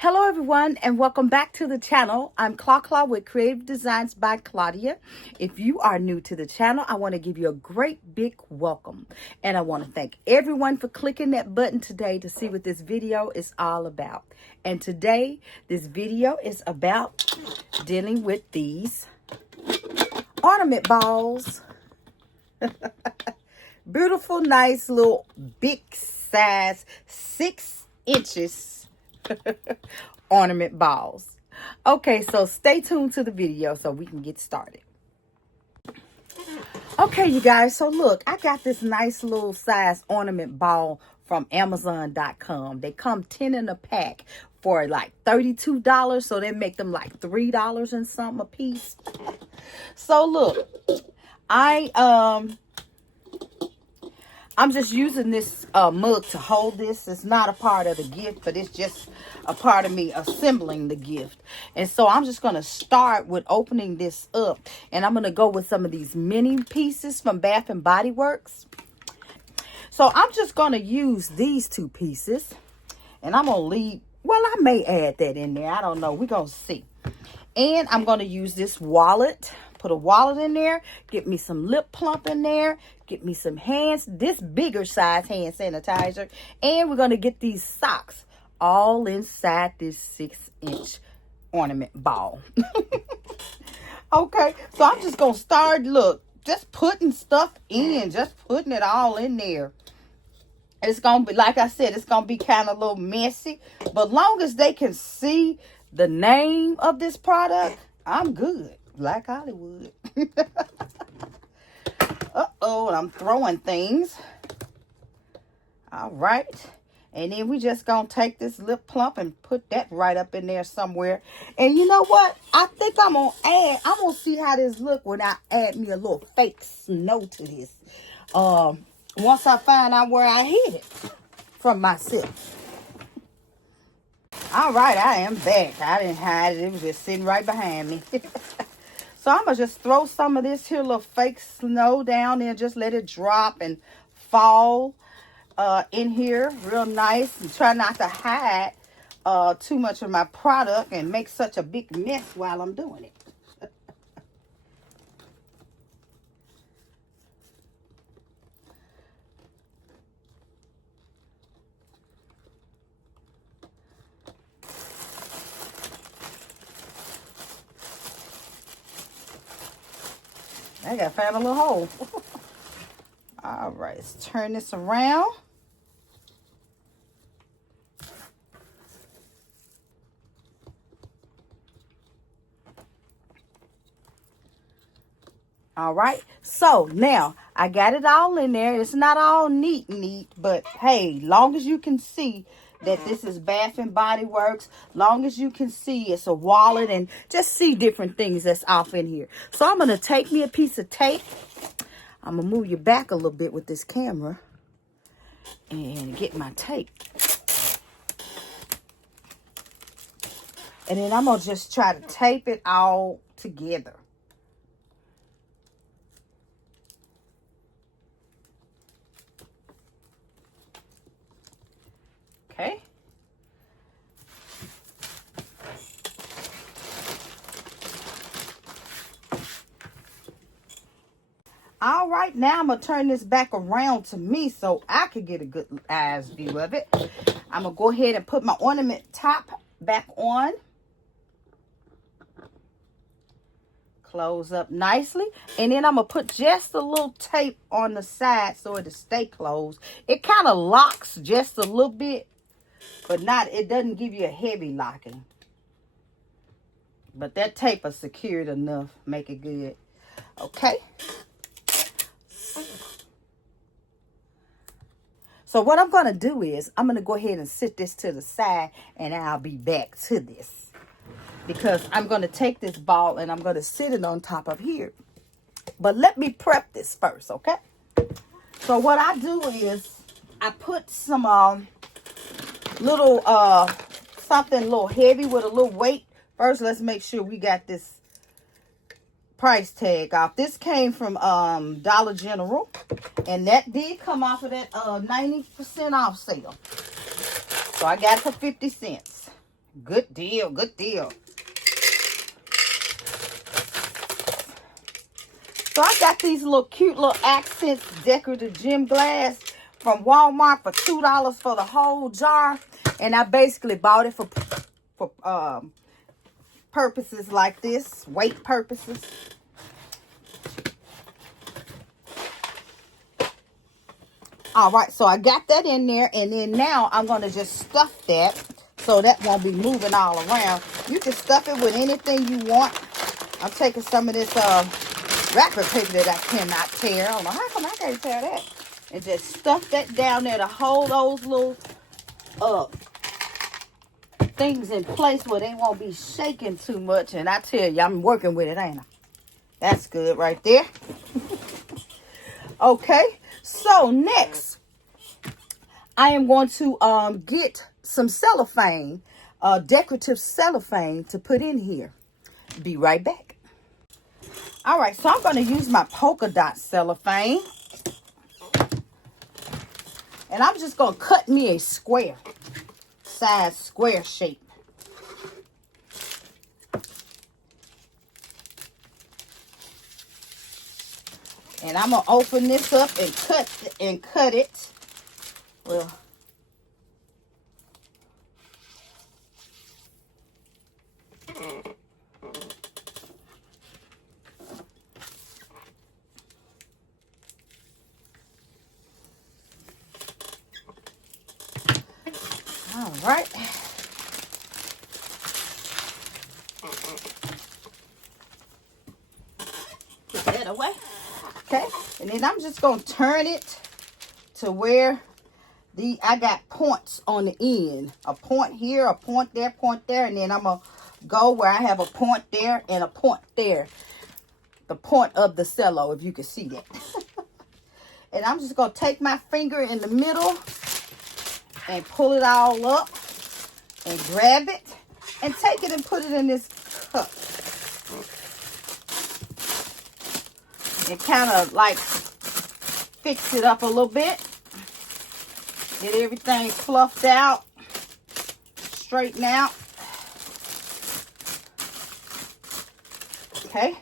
Hello everyone and welcome back to the channel. I'm Claw with Creative Designs by Claudia. If you are new to the channel, I want to give you a great big welcome. And I want to thank everyone for clicking that button today to see what this video is all about. And today, this video is about dealing with these ornament balls. Beautiful, nice little big size, 6 inches ornament balls. Okay, so stay tuned to the video so we can get started. Okay, you guys, so look, I got this nice little size ornament ball from Amazon.com. They come 10 in a pack for like $32, so they make them like $3 and something a piece. So look, I'm just using this mug to hold this. It's not a part of the gift, but it's just a part of me assembling the gift. And so I'm just going to start with opening this up. And I'm going to go with some of these mini pieces from Bath and Body Works. So I'm just going to use these 2 pieces. And I'm going to leave, well, I may add that in there. I don't know. We're going to see. And I'm going to use this wallet. Put a wallet in there. Get me some lip plump in there. Get me some this bigger size hand sanitizer. And we're going to get these socks all inside this 6-inch ornament ball. Okay, so I'm just going to start, look, just putting stuff in. Just putting it all in there. It's going to be, like I said, it's going to be kind of a little messy. But long as they can see the name of this product, I'm good. Like Hollywood. Uh-oh, and I'm throwing things. All right. And then we just going to take this lip plump and put that right up in there somewhere. And you know what? I think I'm going to see how this look when I add me a little fake snow to this. Once I find out where I hid it from myself. All right, I am back. I didn't hide it. It was just sitting right behind me. So I'm going to just throw some of this here little fake snow down there. Just let it drop and fall in here real nice. And try not to hide too much of my product and make such a big mess while I'm doing it. I got to find a little hole. All right, let's turn this around. All right, so now I got it all in there. It's not all neat, but hey, long as you can see that this is Bath and Body Works, long as you can see it's a wallet and just see different things that's off in here. So I'm going to take me a piece of tape. I'm going to move you back a little bit with this camera and get my tape. And then I'm going to just try to tape it all together. Okay. All right, now I'm going to turn this back around to me so I could get a good eyes view of it. I'm going to go ahead and put my ornament top back on. Close up nicely. And then I'm going to put just a little tape on the side so it'll stay closed. It kind of locks just a little bit. But it doesn't give you a heavy locking. But that tape is secured enough. Make it good. Okay. So what I'm going to do is I'm going to go ahead and sit this to the side. And I'll be back to this. Because I'm going to take this ball and I'm going to sit it on top of here. But let me prep this first, okay? So what I do is I put some little something a little heavy with a little weight. First, let's make sure we got this price tag off. This came from Dollar General, and that did come off of that 90% off sale. So I got it for 50 cents. Good deal, good deal. So I got these little cute little accents decorative gem glass from Walmart for $2 for the whole jar. And I basically bought it for purposes like this, weight purposes. All right, so I got that in there, and then now I'm going to just stuff that so that won't be moving all around. You can stuff it with anything you want. I'm taking some of this wrapper paper that I cannot tear. I don't know how come I can't tear that. And just stuff that down there to hold those little things in place where they won't be shaking too much. And I tell you, I'm working with it, ain't I? That's good right there. Okay, so next, I am going to get some cellophane, decorative cellophane to put in here. Be right back. All right, so I'm going to use my polka dot cellophane. And I'm just going to cut me a square, size square shape. And I'm going to open this up and cut it. Well, all right. Put that away. Okay, and then I'm just going to turn it to where I got points on the end. A point here, a point there, and then I'm going to go where I have a point there and a point there. The point of the cello, if you can see that. And I'm just going to take my finger in the middle and pull it all up and grab it and take it and put it in this cup. And kind of like fix it up a little bit. Get everything fluffed out. Straighten out. Okay.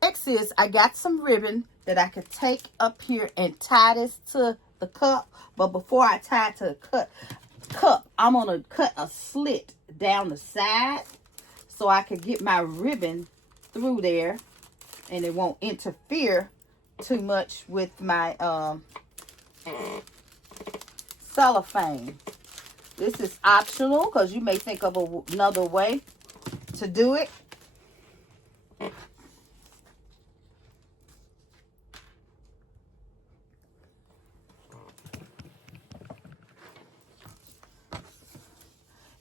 Next is I got some ribbon that I could take up here and tie this to the cup. But before I tie it to the cup, I'm going to cut a slit down the side so I can get my ribbon through there and it won't interfere too much with my cellophane. This is optional because you may think of another way to do it.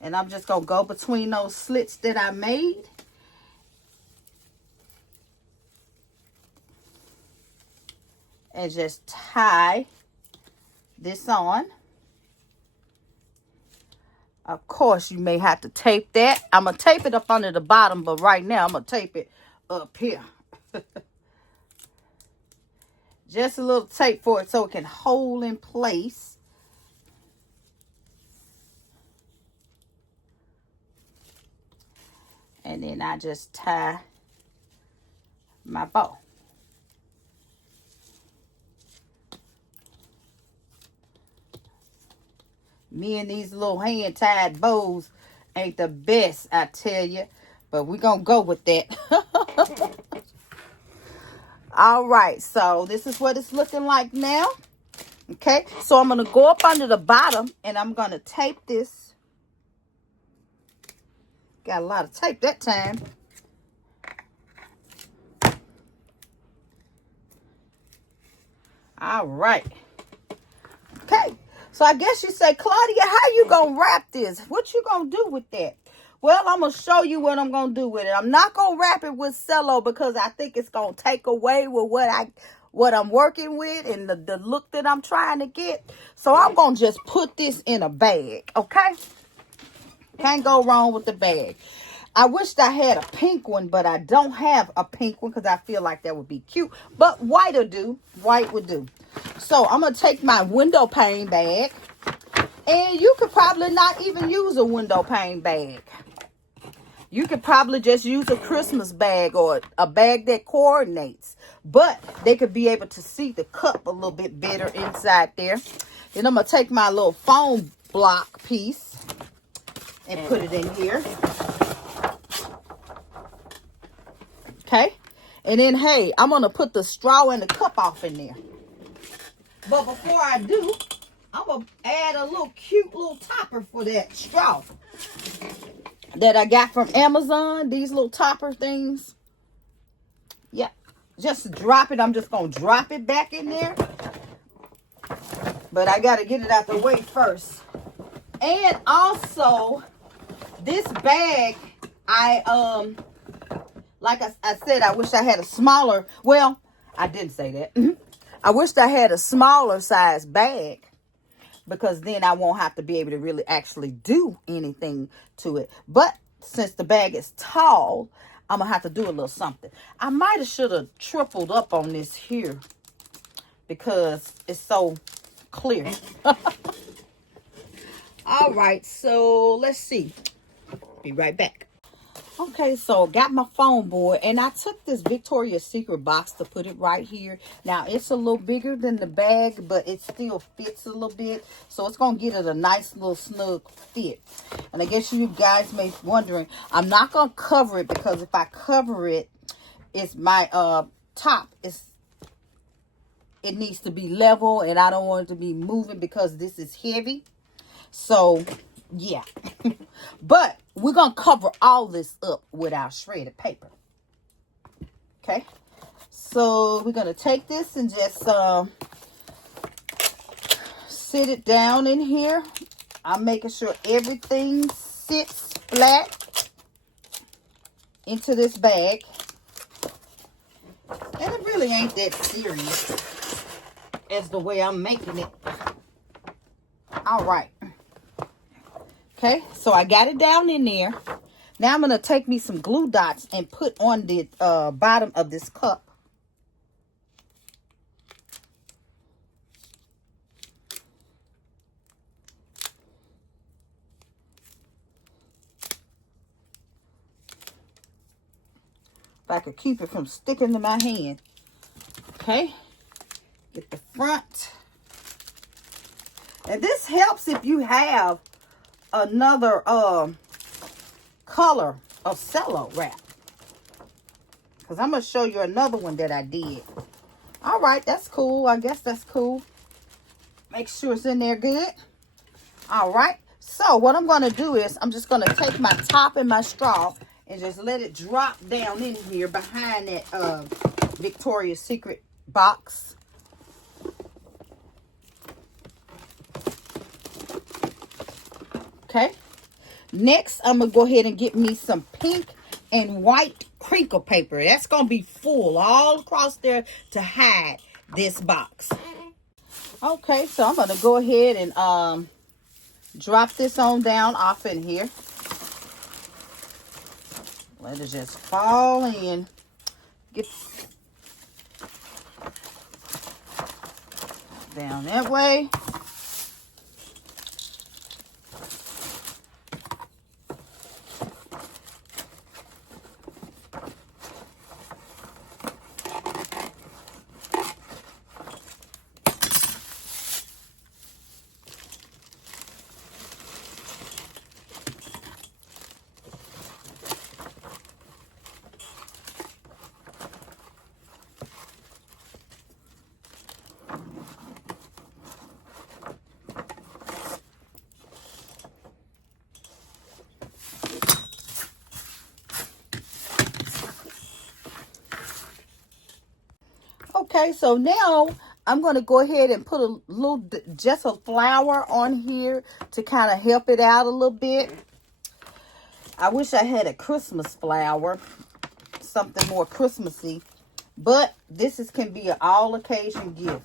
And I'm just going to go between those slits that I made. And just tie this on. Of course, you may have to tape that. I'm going to tape it up under the bottom, but right now I'm going to tape it up here. Just a little tape for it so it can hold in place. And then I just tie my bow. Me and these little hand-tied bows ain't the best, I tell you. But we're going to go with that. All right, so this is what it's looking like now. Okay, so I'm going to go up under the bottom and I'm going to tape this. Got a lot of tape that time. All right. Okay. So I guess you say, Claudia, how you going to wrap this? What you going to do with that? Well, I'm going to show you what I'm going to do with it. I'm not going to wrap it with cello because I think it's going to take away with what I'm working with and the look that I'm trying to get. So I'm going to just put this in a bag. Okay. Can't go wrong with the bag. I wished I had a pink one, but I don't have a pink one because I feel like that would be cute. But white will do. White would do. So I'm going to take my window pane bag And you could probably not even use a window pane bag. You could probably just use a Christmas bag or a bag that coordinates. But they could be able to see the cup a little bit better inside there. Then I'm going to take my little foam block piece and put it in here. Okay. And then, hey, I'm going to put the straw and the cup off in there. But before I do, I'm going to add a little cute little topper for that straw that I got from Amazon. These little topper things. Yeah. Just drop it. I'm just going to drop it back in there. But I got to get it out the way first. And also, this bag, like I said, I wish I had a smaller, well, I didn't say that. I wish I had a smaller size bag, because then I won't have to be able to really actually do anything to it. But since the bag is tall, I'm going to have to do a little something. I might have should have tripled up on this here because it's so clear. All right, so let's see. Be right back. Okay, so got my foam board, and I took this Victoria's Secret box to put it right here. Now, it's a little bigger than the bag, but it still fits a little bit. So it's going to get it a nice little snug fit. And I guess you guys may be wondering, I'm not going to cover it, because if I cover it, it's my top. It needs to be level, and I don't want it to be moving because this is heavy. So, yeah. But we're going to cover all this up with our shredded paper. Okay. So we're going to take this and just sit it down in here. I'm making sure everything sits flat into this bag. And it really ain't that serious as the way I'm making it. All right. Okay, so I got it down in there. Now I'm going to take me some glue dots and put on the bottom of this cup. If I could keep it from sticking to my hand. Okay, get the front. And this helps if you have another color of Cello wrap, because I'm going to show you another one that I did. All right, that's cool. I guess that's cool. Make sure it's in there good. All right, so what I'm going to do is I'm just going to take my top and my straw and just let it drop down in here behind that Victoria's Secret box. Okay. Next, I'm going to go ahead and get me some pink and white crinkle paper. That's going to be full all across there to hide this box. Okay, so I'm going to go ahead and drop this on down off in here. Let it just fall in. Get down that way. Okay, so now I'm going to go ahead and put a little, just a flower on here to kind of help it out a little bit. I wish I had a Christmas flower, something more Christmassy, but this can be an all occasion gift.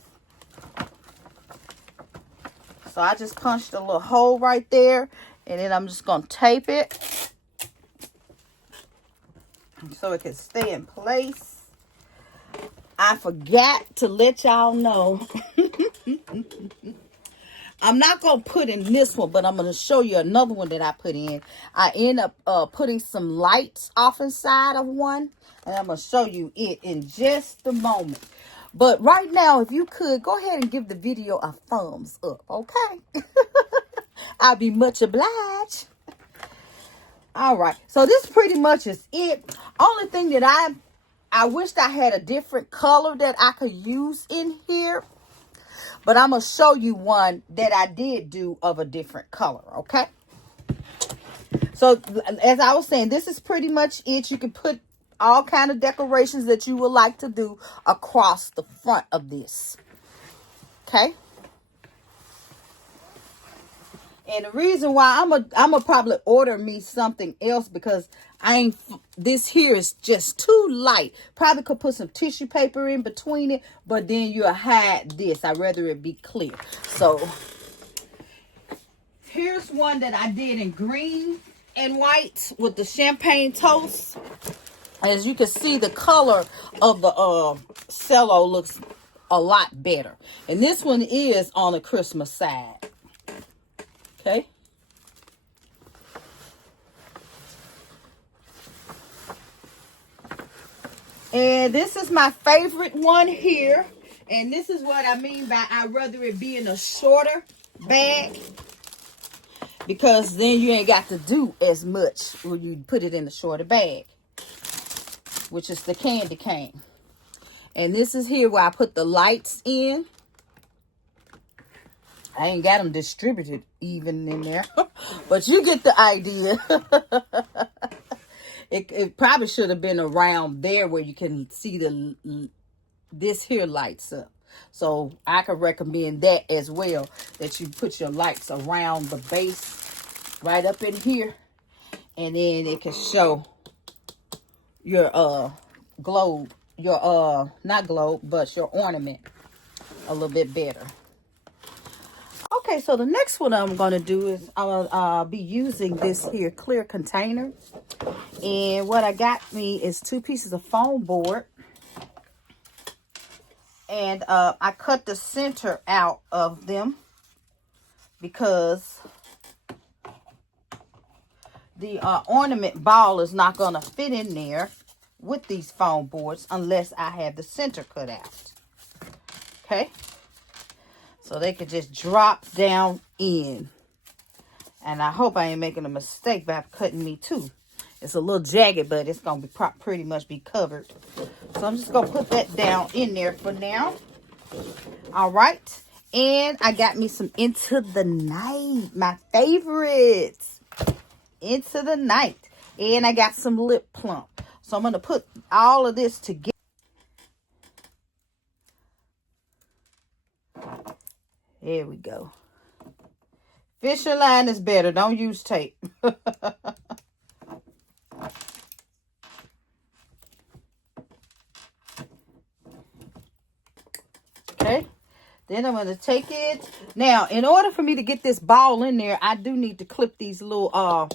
So I just punched a little hole right there, and then I'm just going to tape it so it can stay in place. I forgot to let y'all know I'm not going to put in this one, but I'm going to show you another one that I put in. I end up putting some lights off inside of one. And I'm going to show you it in just a moment. But right now, if you could, go ahead and give the video a thumbs up, okay? I'll be much obliged. All right. So this pretty much is it. Only thing that I wished I had a different color that I could use in here. But I'm going to show you one that I did do of a different color, okay? So, as I was saying, this is pretty much it. You can put all kind of decorations that you would like to do across the front of this, okay? And the reason why I'm a probably order me something else because this here is just too light. Probably could put some tissue paper in between it, but then you'll hide this. I'd rather it be clear. So here's one that I did in green and white with the champagne toast. As you can see, the color of the cello looks a lot better. And this one is on the Christmas side. Okay. And this is my favorite one here. And this is what I mean by I'd rather it be in a shorter bag. Because then you ain't got to do as much when you put it in the shorter bag. Which is the candy cane. And this is here where I put the lights in. I ain't got them distributed even in there. But you get the idea. It probably should have been around there where you can see this here lights up. So I could recommend that as well. That you put your lights around the base right up in here. And then it can show your globe. Your not globe, but your ornament a little bit better. Okay, so the next one I'm going to do is I'll be using this here clear container. And what I got me is 2 pieces of foam board. And I cut the center out of them because the ornament ball is not going to fit in there with these foam boards unless I have the center cut out. Okay. So they could just drop down in. And I hope I ain't making a mistake by cutting me too. It's a little jagged, but it's going to be pretty much be covered. So I'm just going to put that down in there for now. All right. And I got me some Into the Night. My favorites. Into the Night. And I got some lip plump. So I'm going to put all of this together. There we go. Fishing line is better. Don't use tape. Okay. Then I'm going to take it. Now, in order for me to get this ball in there, I do need to clip these little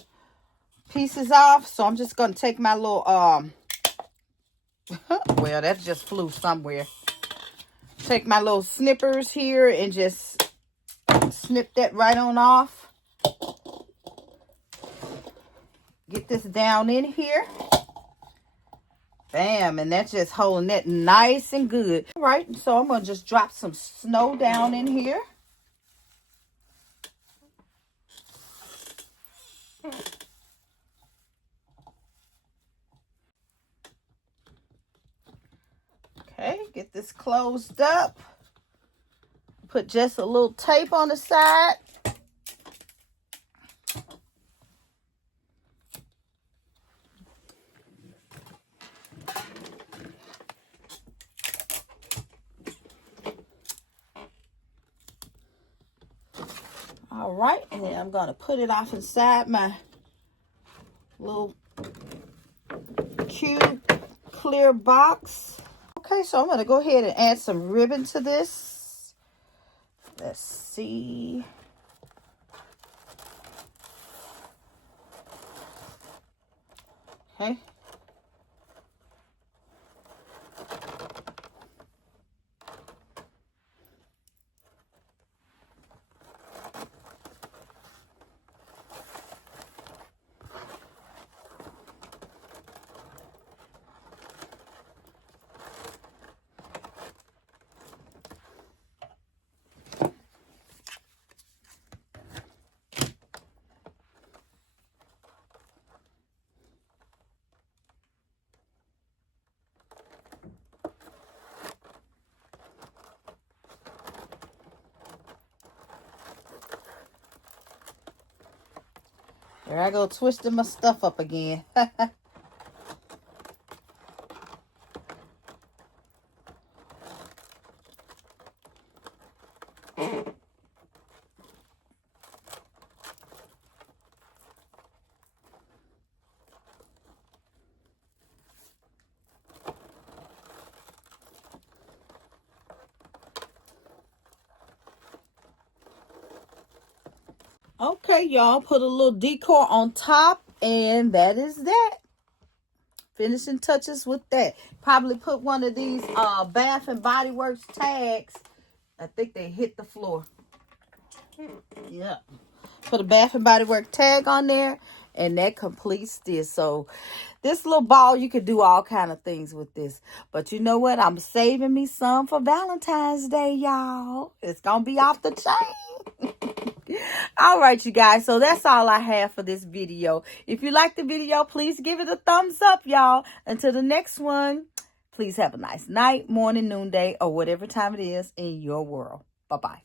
pieces off. So I'm just going to take my little well, that just flew somewhere. Take my little snippers here and just snip that right on off. Get this down in here. Bam, and that's just holding that nice and good. All right, so I'm going to just drop some snow down in here. Okay, get this closed up. Put just a little tape on the side. All right, and then I'm going to put it off inside my little cube clear box. Okay, so I'm going to go ahead and add some ribbon to this. Let's see. Okay. There I go, twisting my stuff up again. Okay, y'all, put a little decor on top, and that is that. Finishing touches with that. Probably put one of these Bath and Body Works tags. I think they hit the floor. Yeah. Put a Bath and Body Works tag on there, and that completes this. So this little ball, you could do all kind of things with this. But you know what? I'm saving me some for Valentine's Day, y'all. It's going to be off the chain. All right, you guys. So that's all I have for this video. If you like the video, please give it a thumbs up, y'all. Until the next one, please have a nice night, morning, noonday, or whatever time it is in your world. Bye-bye.